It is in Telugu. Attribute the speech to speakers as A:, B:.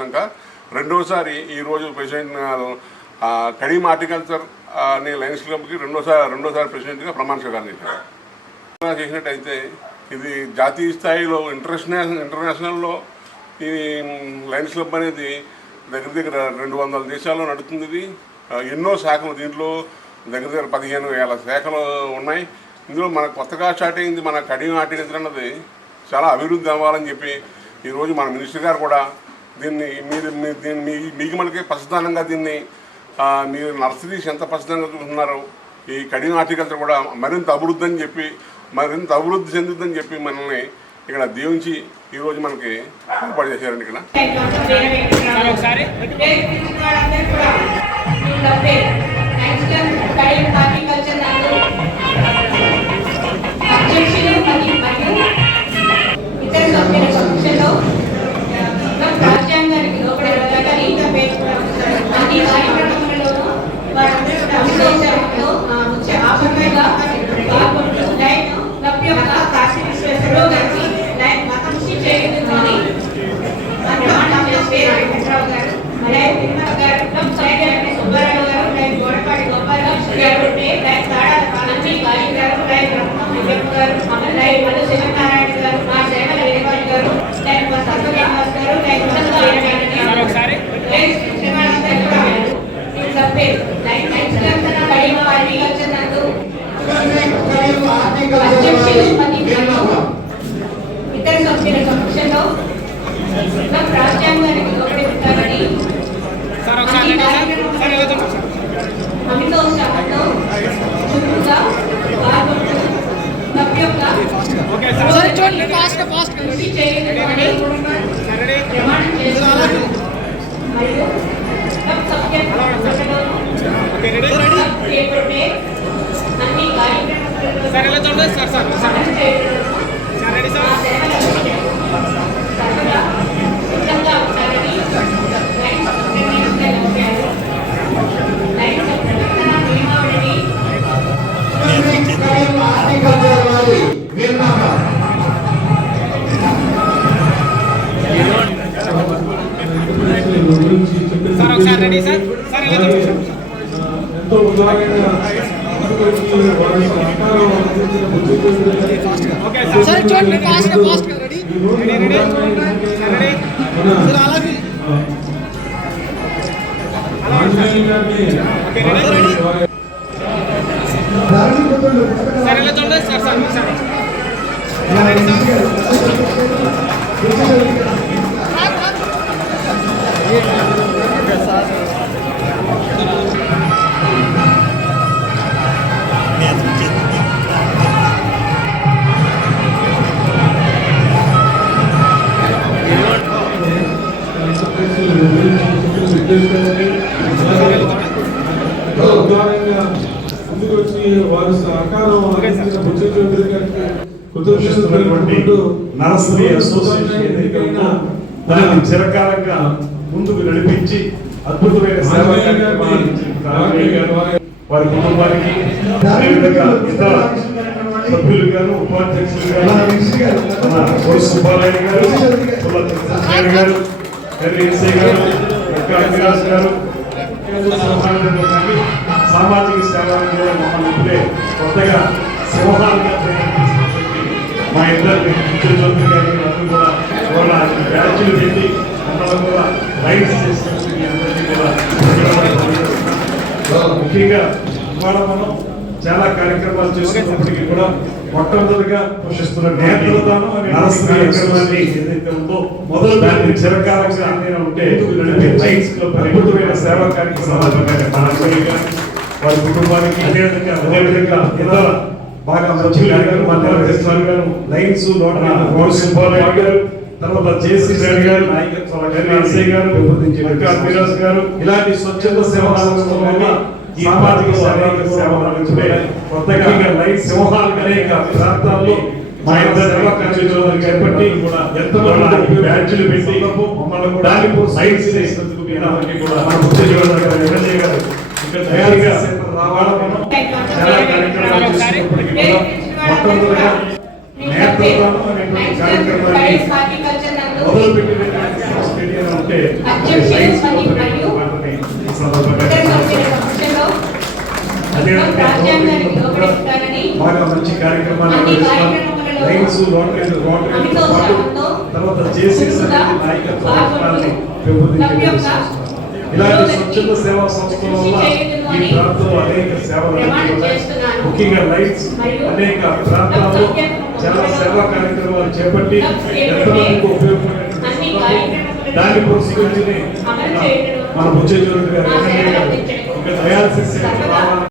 A: అయిపోయాక రెండోసారి ఈరోజు ప్రెసిడెంట్ ఆ, కడీం హార్టికల్చర్ అనే లయన్స్ క్లబ్కి రెండోసారి రెండోసారి ప్రెసిడెంట్గా ప్రమాణ స్వీకారం చేశారు. చేసినట్టయితే ఇది జాతీయ స్థాయిలో ఇంటర్నేషనల్ ఇంటర్నేషనల్లో ఈ లయన్స్ క్లబ్ అనేది దగ్గర దగ్గర రెండు వందల దేశాల్లో నడుస్తుంది ఇది. ఎన్నో శాఖలు దీంట్లో దగ్గర దగ్గర పదిహేను వేల శాఖలు ఉన్నాయి. ఇందులో మన కొత్తగా స్టార్ట్ అయింది మన కడియం హార్టికల్చర్ అన్నది చాలా అభివృద్ధి అవ్వాలని చెప్పి ఈరోజు మన మినిస్టర్ గారు కూడా దీన్ని మీరు మీ- దీన్ని మీ మీకు మనకి ప్రస్తుతానంగా దీన్ని ఆ, మీరు నర్సరీస్ ఎంత ప్రస్తుతంగా చూస్తున్నారు ఈ కడియం హార్టికల్చర్ కూడా మరింత అభివృద్ధి అని చెప్పి మరింత అభివృద్ధి చెందుద్దని చెప్పి మనల్ని ఇక్కడ దీవించి ఈరోజు మనకి ఏర్పాటు చేశారండి ఇక్కడ.
B: ఒకసారి.
C: విజయమ్మ గారు మల్లు శివనారాయణ గారు మా సేవల వేణుగోపాల్ గారు లైన్ వసంత శ్రీనివాస్ గారు లైన్ వసంత వీరనారాయణ గారు
B: ఒకసారి
C: లైన్ శ్రీనివాసరావు కూడా ఉన్నారు. ఈ క్లబ్ పేరు లైన్ లైన్ క్లబ్ తన కడిమ వారి వచ్చినందు అధ్యక్షులు మరియు ఇతర సభ్యుల సమక్షంలో క్లబ్ రాజ్యాంగానికి లోబడి ఉంటారని
B: సార్ ఒకసారి రండి సార్ సార్ ఇలా చూడండి సార్.
C: అమిత ఉత్సాహంతో చురుకుగా పాల్గొంటూ క్లబ్ యొక్క
B: ఓకే సార్
D: ఒకసారి చూడండి ఫాస్ట్ ఫాస్ట్
C: కృషి చేయగలమని
B: సార్ రెడీ
C: ప్రమాణం చేస్తున్నాను మరియు క్లబ్ సభ్య సంస్థలోనూ
B: okay ready
C: club fast fast. సరే
B: సార్ ఇలా చూడండి సార్ సార్ సార్.
C: సహాయం
B: సార్ రెడీ సార్. సరే చూడండి సార్ సార్ సరే
E: ఉదారంగా ముందుకొచ్చి వారి సహకారం అందించిన
F: నర్సరీ అసోసియేషన్ ఏదైతే ఉందో దాన్ని చిరకాలంగా ముందుకు నడిపించి అద్భుతమైన సేవా వారి కుటుంబానికి అదేవిధంగా ఇతర సభ్యులు గారు ఉపాధ్యక్షులు గారు మన సుబ్బారాయుడు గారు గారు. గారు గారు సామాజిక సేవలో మమ్మల్ని ఇప్పుడే కొత్తగా సింహాలుగా మా ఇద్దరు కానీ అందరూ కూడా వాళ్ళ బ్యాచ్లు పెట్టి మమ్మల్ని కూడా అందరికీ. ముఖ్యంగా ఇవాళ మనం చాలా కార్యక్రమాలు చేస్తున్నప్పటికీ కూడా మొట్టమొదటిగా పోషిస్తున్న నరసరీ కార్యక్రమాన్ని ఏదైతే ఉందో మొదలు దాన్ని చిరకాలంగా ఉంటే నడిపే లైన్స్ క్లబ్ అద్భుతమైన సేవా కార్యక్రమాలు వారి కుటుంబానికి అదేవిధంగా ఇతర బాగా మంచి గారు మధ్య గారు. లైన్స్ గారు తర్వాత జేసీ రెడ్డి గారు నాయకత్వం గారు అభిరాజ్ గారు. ఇలాంటి స్వచ్ఛంద సామాజిక సేవల కొత్తగా లైట్ అనేక ప్రాంతాల్లో మా ఇద్దరు చేపట్టి కూడా ఎంతమంది బ్యాచ్లు పెట్టి మమ్మల్ని కూడా సైన్స్ కూడా ఇక్కడ తయారుగా రావడం మనం చాలా కార్యక్రమాలు చేస్తున్నప్పటికీ కూడా మొట్టమొదటిగా నేతృత్వం అనేటువంటి కార్యక్రమాన్ని మొదలుపెట్టినటువంటి స్టేడియం ఉంటే
C: అధ్యక్షులు
F: లైన్స్ మాటని బాగా మంచి కార్యక్రమాలు లైన్స్ పాటు తర్వాత చేసే
C: చురుకుగా
F: పెంపొందించే ఇలాంటి స్వచ్ఛంద సేవా సంస్థల వల్ల ఈ ప్రాంతంలో అనేక సేవలు. ముఖ్యంగా లైట్స్ అనేక ప్రాంతాల్లో చాలా సేవా కార్యక్రమాలు చేపట్టి ఎంతమందికి ఉపయోగపడే దాన్ని పురస్కరించుకుని
C: చేయడం
F: మన బుచ్చే చౌదరి గారు డయాలసిస్ రావాలని